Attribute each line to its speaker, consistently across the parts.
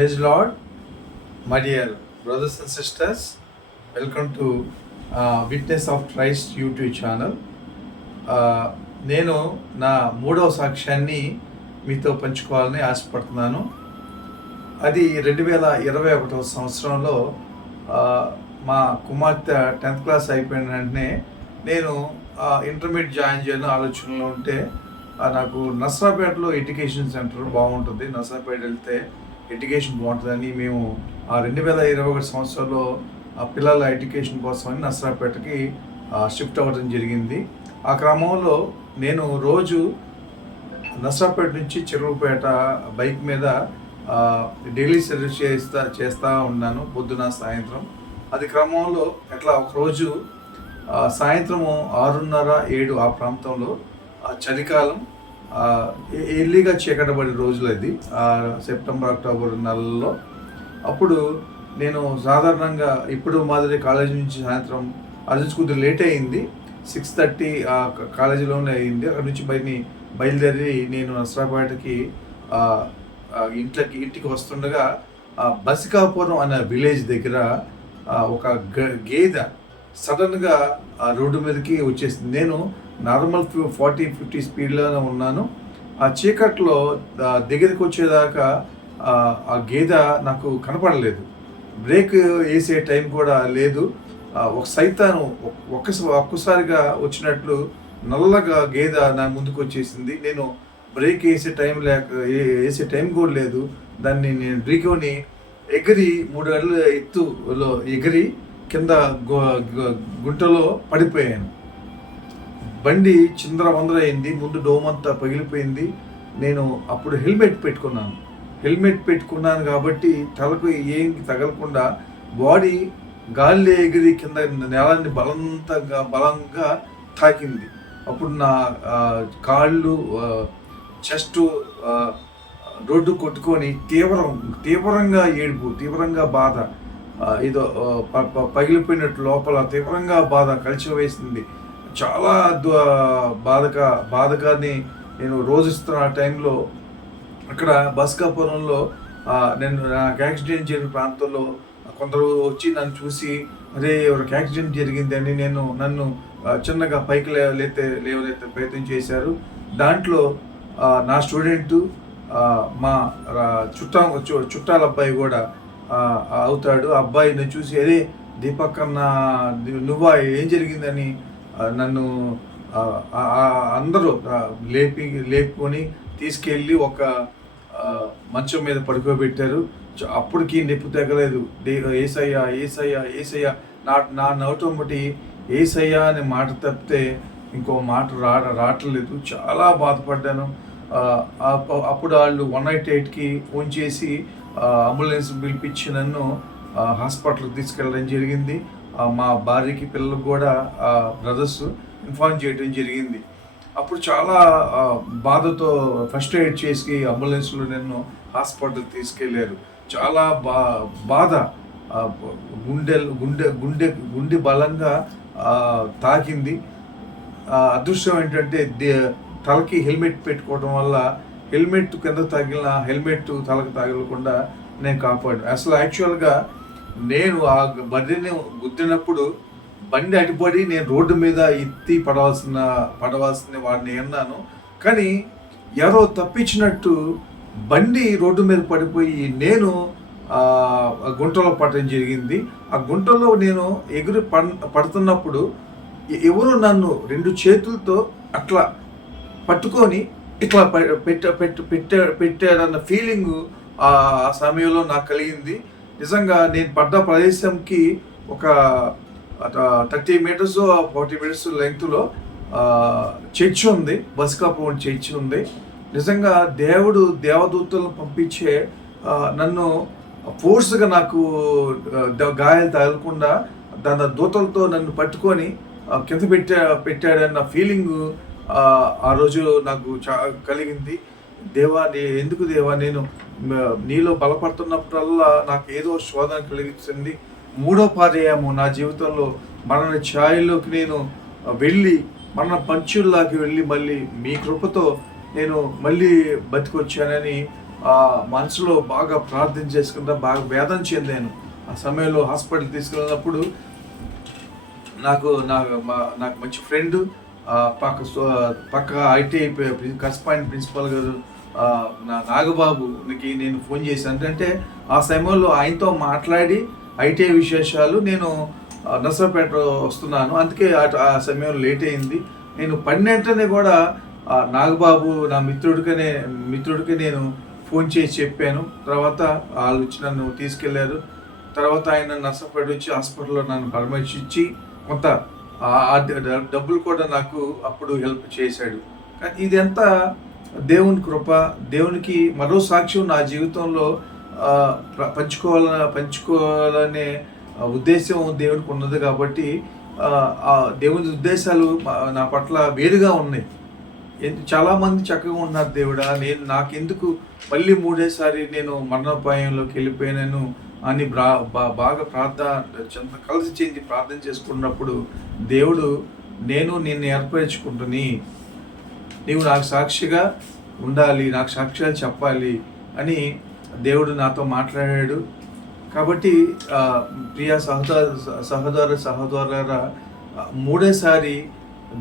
Speaker 1: Praise Lord my dear brothers and sisters welcome to witness of Christ YouTube channel నేను నా మూడవ సాక్ష్యాన్ని మీతో పంచుకోవాలని ఆశపడుతున్నాను. అది రెండు వేల ఇరవై ఒకటవ సంవత్సరంలో uh, మా కుమార్తె టెన్త్ క్లాస్ అయిపోయిన వెంటనే నేను uh, ఇంటర్మీడియట్ జాయిన్ చేయాలని ఆలోచనలో ఉంటే uh, నాకు నర్సాపేటలో ఎడ్యుకేషన్ సెంటర్ బాగుంటుంది. నర్సాపేట వెళ్తే ఎడ్యుకేషన్ బాగుంటుందని మేము ఆ రెండు వేల ఇరవై ఒకటి సంవత్సరంలో ఆ పిల్లల ఎడ్యుకేషన్ కోసమని నసరాపేటకి షిఫ్ట్ అవ్వడం జరిగింది. ఆ క్రమంలో నేను రోజు నర్సాపేట నుంచి చెరువుపేట బైక్ మీద డైలీ సర్వీస్ చేస్తా చేస్తూ ఉన్నాను పొద్దున సాయంత్రం. అది క్రమంలో ఎట్లా ఒకరోజు సాయంత్రము ఆరున్నర ఏడు ఆ ప్రాంతంలో ఆ చలికాలం ఎర్లీగా చీకటబడిన రోజులు అది సెప్టెంబర్ అక్టోబర్ నెలల్లో. అప్పుడు నేను సాధారణంగా ఇప్పుడు మాదిరి కాలేజీ నుంచి సాయంత్రం అది కొద్దిగా లేట్ అయింది. సిక్స్ థర్టీ కాలేజీలోనే అయింది. అక్కడ నుంచి బయని బయలుదేరి నేను నసరాపేటకి ఇంట్లోకి ఇంటికి వస్తుండగా ఆ, బసికాపురం అనే విలేజ్ దగ్గర ఒక గ- గేదె సడన్గా ఆ రోడ్డు మీదకి వచ్చేసింది. నేను నార్మల్ ఫార్టీ ఫిఫ్టీ స్పీడ్లోనే ఉన్నాను. ఆ చీకట్లో దగ్గరికి వచ్చేదాకా ఆ, గేద నాకు కనపడలేదు. బ్రేక్ వేసే టైం కూడా లేదు. ఒక సైతాను ఒక్కసారి ఒక్కసారిగా వచ్చినట్లు నల్లగా గేదె నా ముందుకు వచ్చేసింది నేను బ్రేక్ వేసే టైం లేక వేసే టైం కూడా లేదు. దాన్ని నేను బ్రేక్ని ఎగిరి మూడు అడుగుల ఎత్తులో ఎగిరి కింద గుంటలో పడిపోయాను. బండి చిందర వందర అయింది ముందు డోమంతా పగిలిపోయింది. నేను అప్పుడు హెల్మెట్ పెట్టుకున్నాను. హెల్మెట్ పెట్టుకున్నాను కాబట్టి తలకు ఏం తగలకుండా బాడీ గాలి ఎగిరి కింద నేలని బలంతగా బలంగా తాకింది. అప్పుడు నా కాళ్ళు చెస్ట్ రోడ్డు కొట్టుకొని తీవ్రం తీవ్రంగా ఏడుపు తీవ్రంగా బాధ. ఏదో ప- పగిలిపోయినట్టు లోపల తీవ్రంగా బాధ కలిసి వేసింది చాలా దు- బాధక బాధకాన్ని నేను రోజిస్తున్న ఆ టైంలో అక్కడ బస్కాపురంలో నేను నాకు యాక్సిడెంట్ జరిగిన ప్రాంతంలో కొందరు వచ్చి నన్ను చూసి అదే ఎవరికి యాక్సిడెంట్ జరిగింది? అని నేను నన్ను చిన్నగా పైకి లేతే లేవలేతే ప్రయత్నం చేశారు. దాంట్లో నా స్టూడెంట్ మా చుట్టా చు- చుట్టాల అబ్బాయి కూడా అవుతాడు. ఆ అబ్బాయిని చూసి అదే దీపక్ అన్న నువ్వా? ఏం జరిగిందని? నన్ను అందరూ లేపి లేపుకొని తీసుకెళ్ళి ఒక మంచం మీద పడుకోబెట్టారు. చ- అప్పటికి నొప్పి తగ్గలేదు. దే ఏసయ్యా ఏసయ్యా ఏసయ్యా నా నా నోటం బట్టి ఏసయ్యా అనే మాట తప్పితే ఇంకో మాట రా రావట్లేదు. చాలా బాధపడ్డాను. అప్పుడు వాళ్ళు వన్ నైట్ ఎయిట్కి ఫోన్ చేసి అంబులెన్స్ పిలిపించి నన్ను హాస్పిటల్కి తీసుకెళ్ళడం జరిగింది. మా భార్యకి పిల్లలకు కూడా బ్రదర్స్ ఇన్ఫార్మ్ చేయడం జరిగింది. అప్పుడు చాలా బాధతో ఫస్ట్ ఎయిడ్ చేసి అంబులెన్స్లో నన్ను హాస్పిటల్ తీసుకెళ్ళారు చాలా బా బాధ. గుండె గుండె గుండె గుండె బలంగా తాకింది. అదృష్టం ఏంటంటే తలకి హెల్మెట్ పెట్టుకోవడం వల్ల హెల్మెట్ కింద తగిలిన హెల్మెట్ తలకు తగలకుండా నేను కాపాడు అసలు యాక్చువల్గా నేను ఆ బండిని గుద్దినప్పుడు బండి అడిపడి నేను రోడ్డు మీద ఎత్తి పడవలసిన పడవలసిన వాడిని అన్నాను. కానీ ఎవరో తప్పించినట్టు బండి రోడ్డు మీద పడిపోయి నేను ఆ గుంటలో పడటం జరిగింది. ఆ గుంటలో నేను ఎగురు పడ పడుతున్నప్పుడు ఎవరు నన్ను రెండు చేతులతో అట్లా పట్టుకొని ఇట్లా ప- పెట్ట పెట్ట పెట్టా పెట్టాడన్న ఫీలింగ్ ఆ సమయంలో నాకు కలిగింది. నిజంగా నేను పడ్డ ప్రదేశంకి ఒక థర్టీ మీటర్స్ ఫార్టీ మీటర్స్ లెంగ్త్లో చర్చ్ ఉంది. బస్కాపు చర్చి ఉంది. నిజంగా దేవుడు దేవదూతలను పంపించే నన్ను ఫోర్స్గా నాకు గాయాలు తగలకుండా దాని దూతలతో నన్ను పట్టుకొని కింద పెట్టా పెట్టాడన్న ఫీలింగ్ ఆ రోజు నాకు చా కలిగింది. దేవా నీ ఎందుకు దేవా నేను నీలో బలపడుతున్నప్పుడల్లా నాకు ఏదో శోధన కలిగించింది. మూడో పార్యాయము నా జీవితంలో మరణ ఛాయలోకి నేను వెళ్ళి మరణ పంచుల్లాకి వెళ్ళి మళ్ళీ మీ కృపతో నేను మళ్ళీ బతికొచ్చానని ఆ, మనసులో బాగా ప్రార్థన చేసుకుంటా బాగా వేదన చెందాను. ఆ సమయంలో హాస్పిటల్ తీసుకెళ్ళినప్పుడు నాకు నా మా- నాకు మంచి ఫ్రెండ్ పక్క పక్క ఐటీఐ కరస్పాండెంట్ ప్రిన్సిపాల్ గారు నా నాగబాబుకి నేను ఫోన్ చేశాను. అంటే ఆ సమయంలో ఆయనతో మాట్లాడి ఐటీఐ విశేషాలు నేను ఆ, నర్సరావుపేట వస్తున్నాను. అందుకే ఆ- ఆ సమయం లేట్ అయింది. నేను పన్నెంటనే కూడా ఆ, నాగబాబు నా మిత్రుడికనే మిత్రుడికి నేను ఫోన్ చేసి చెప్పాను. తర్వాత వాళ్ళు వచ్చి నన్ను తీసుకెళ్ళారు. తర్వాత ఆయన నర్సరావుపేట వచ్చి హాస్పిటల్లో నన్ను పరామర్శించి కొంత డబ్బులు కూడా నాకు అప్పుడు హెల్ప్ చేశాడు. కానీ ఇదంతా దేవుని కృప దేవునికి మరో సాక్ష్యం నా జీవితంలో పంచుకోవాల పంచుకోవాలనే ఉద్దేశం దేవునికి ఉన్నది కాబట్టి ఆ, దేవుని ఉద్దేశాలు నా పట్ల వేరుగా ఉన్నాయి. ఎందు- చక్కగా ఉన్నారు దేవుడా నేను నాకెందుకు మళ్ళీ మూడేసారి నేను మరణోపాయంలోకి వెళ్ళిపోయాను అని బ్రా బా- బాగా ప్రార్థన చెంత కలిసి చెంది ప్రార్థన చేసుకున్నప్పుడు దేవుడు నేను నిన్ను ఏర్పరచుకుంటుని నీవు నాకు సాక్షిగా ఉండాలి నాకు సాక్ష్యాలు చెప్పాలి అని దేవుడు నాతో మాట్లాడాడు. కాబట్టి ప్రియా ప్రియ సహోదర సహోదర సహోదరుల మూడేసారి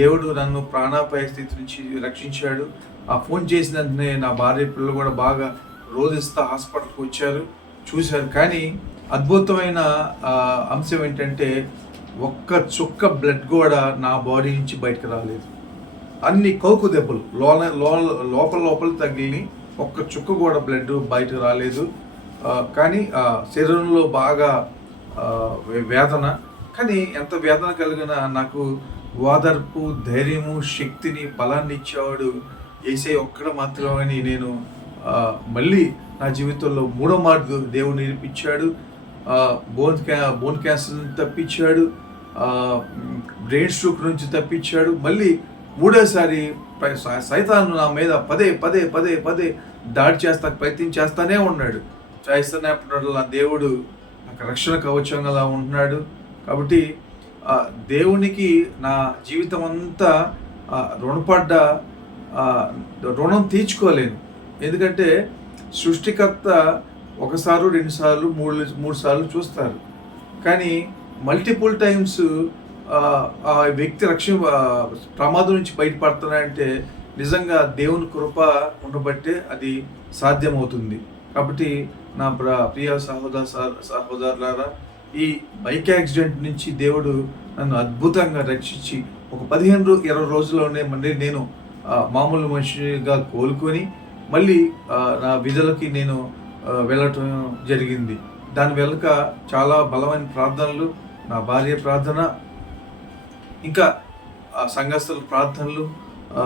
Speaker 1: దేవుడు నన్ను ప్రాణాపాయ స్థితి నుంచి రక్షించాడు. ఆ ఫోన్ చేసిన వెంటనే నా భార్య పిల్లలు కూడా బాగా రోధిస్తా హాస్పిటల్కి వచ్చారు. చూశారు. కానీ అద్భుతమైన అంశం ఏంటంటే ఒక్క చుక్క బ్లడ్ కూడా నా బాడీ నుంచి బయటకు రాలేదు. అన్ని కౌకు దెబ్బలు. లోన లోపల లోపల తగిలి ఒక్క చుక్క కూడా బ్లడ్ బయటకు రాలేదు. కానీ శరీరంలో బాగా వేదన. కానీ ఎంత వేదన కలిగిన నాకు ఓదార్పు ధైర్యము శక్తిని బలాన్ని ఇచ్చేవాడు వేసే ఒక్కడ మాత్రమని నేను మళ్ళీ నా జీవితంలో మూడో మార్గు దేవుడు నేర్పించాడు. బోన్ క్యా బోన్ క్యాన్సర్ నుంచి తప్పించాడు బ్రెయిన్ స్ట్రోక్ నుంచి తప్పించాడు. మళ్ళీ మూడోసారి సైతాను నా మీద పదే పదే పదే పదే దాడి చేస్తా ప్రయత్నం చేస్తానే ఉన్నాడు. చేస్తున్నప్పుడు నా దేవుడు నాకు రక్షణ కవచంగా ఉంటున్నాడు. కాబట్టి దేవునికి నా జీవితం అంతా రుణపడ్డ రుణం తీర్చుకోలేను. ఎందుకంటే సృష్టికర్త ఒకసారి రెండుసార్లు మూడు మూడు సార్లు చూస్తారు. కానీ మల్టిపుల్ టైమ్స్ వ్యక్తి రక్షణ ప్రమాదం నుంచి బయటపడుతున్నాయంటే నిజంగా దేవుని కృప ఉండబట్టే అది సాధ్యమవుతుంది. కాబట్టి నా ప్రియ సహోదర సహోదరులారా ఈ బైక్ యాక్సిడెంట్ నుంచి దేవుడు నన్ను అద్భుతంగా రక్షించి ఒక పదిహేను రో- ఇరవై రోజుల్లోనే మళ్ళీ నేను మామూలు మనిషిగా కోలుకొని మళ్ళీ నా విధులకి నేను వెళ్ళటం జరిగింది. దాని వెనుక చాలా బలమైన ప్రార్థనలు నా భార్య ప్రార్థన ఇంకా సంఘస్థల సంఘస్థుల ప్రార్థనలు ఆ,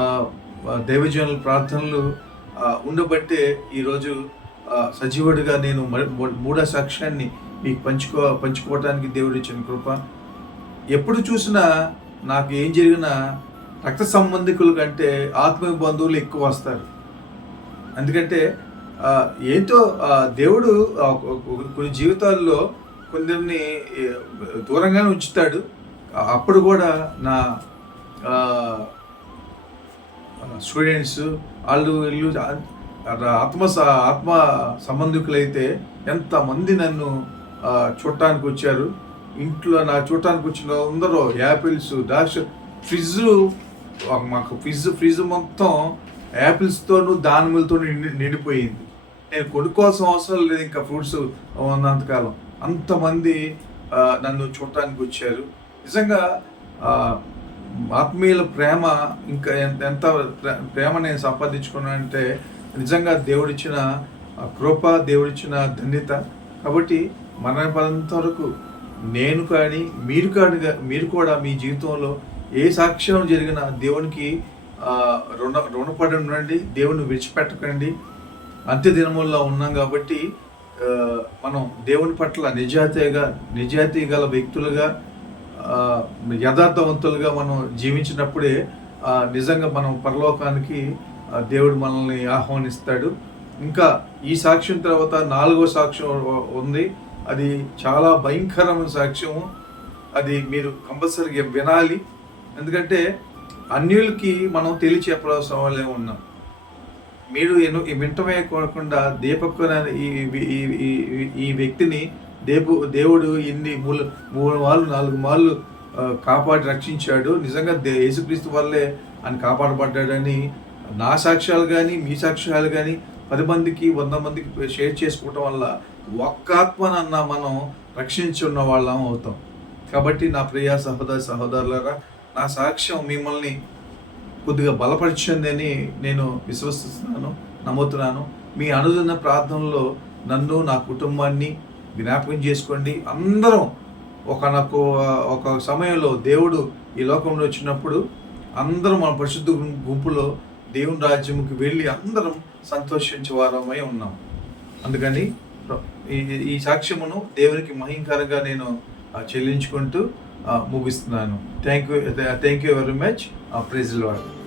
Speaker 1: దైవజనుల ప్రార్థనలు ఉండబట్టే ఈరోజు సజీవుడిగా నేను మూడో సాక్ష్యాన్ని మీకు పంచుకో పంచుకోవటానికి దేవుడు ఇచ్చిన కృప. ఎప్పుడు చూసినా నాకు ఏం జరిగినా రక్త సంబంధికుల కంటే ఆత్మ బంధువులు ఎక్కువ వస్తారు. ఎందుకంటే ఏంటో దేవుడు కొన్ని జీవితాల్లో కొందరిని దూరంగానే ఉంచుతాడు. అప్పుడు కూడా నా స్టూడెంట్స్ వాళ్ళు వీళ్ళు ఆత్మ స- ఆత్మ సంబంధికులైతే ఎంతమంది నన్ను చూడటానికి వచ్చారు. ఇంట్లో నా చూడటానికి వచ్చిన అందరూ యాపిల్స్ దాక్ష ఫ్రిడ్జ్ మాకు ఫ్రిడ్జ్ ఫ్రిడ్జ్ మొత్తం యాపిల్స్తోనూ దానిమలతో నిండి నిండిపోయింది. నేను కొనుక్కోవాల్సిన అవసరం లేదు ఇంకా ఫ్రూట్స్ ఉన్నంతకాలం అంతమంది నన్ను చూడటానికి వచ్చారు. నిజంగా ఆత్మీయుల ప్రేమ ఇంకా ఎంత ఎంత ప్రేమ నేను సంపాదించుకున్నానంటే నిజంగా దేవుడిచ్చిన కృప దేవుడిచ్చిన ధన్యత. కాబట్టి మరణపడంత వరకు నేను కానీ మీరు కానీ మీరు కూడా మీ జీవితంలో ఏ సాక్ష్యం జరిగినా దేవునికి రుణ రుణపడి ఉండండి దేవుని విడిచిపెట్టకండి. అంత్య దినముల్లో ఉన్నాం కాబట్టి మనం దేవుని పట్ల నిజాయితీగా నిజాయితీ గల వ్యక్తులుగా యథార్థవంతులుగా మనం జీవించినప్పుడే నిజంగా మనం పరలోకానికి దేవుడు మనల్ని ఆహ్వానిస్తాడు. ఇంకా ఈ సాక్ష్యం తర్వాత నాలుగో సాక్ష్యం ఉంది. అది చాలా భయంకరమైన సాక్ష్యము. అది మీరు కంపల్సరీగా వినాలి. ఎందుకంటే అన్యులకి మనం తెలియచెప్పవలసిన వాళ్ళే ఉన్నాం. మీరు ఎన్నో ఈ వింటమే కోరకుండా దీపక్ ఈ- ఈ వ్యక్తిని దేపు దేవుడు ఇన్ని మూల మూడు మార్లు నాలుగు మార్లు కాపాడి రక్షించాడు. నిజంగా దే యేసుక్రీస్తు వల్లే ఆయన కాపాడబడ్డాడని నా సాక్ష్యాలు కానీ మీ సాక్ష్యాలు కానీ పది మందికి వంద మందికి షేర్ చేసుకోవటం వల్ల ఒక్క ఆత్మనన్న మనం రక్షించున్న వాళ్ళం అవుతాం. కాబట్టి నా ప్రియ సహోదర సహోదరులరా నా సాక్ష్యం మిమ్మల్ని కొద్దిగా బలపరిచిందని నేను విశ్వసిస్తున్నాను నమ్ముతున్నాను. మీ అనుదిన ప్రార్థనలో నన్ను నా కుటుంబాన్ని జ్ఞాపకం చేసుకోండి. అందరం ఒక నాకు ఒక సమయంలో దేవుడు ఈ లోకంలో వచ్చినప్పుడు అందరం మన పరిశుద్ధ గుంపులో దేవుని రాజ్యముకి వెళ్ళి అందరం సంతోషించే వారమై ఉన్నాం. అందుకని ఈ ఈ సాక్ష్యమును దేవునికి మహింకరంగా నేను చెల్లించుకుంటూ ముగిస్తున్నాను. Thank you thank you very much praise వాడు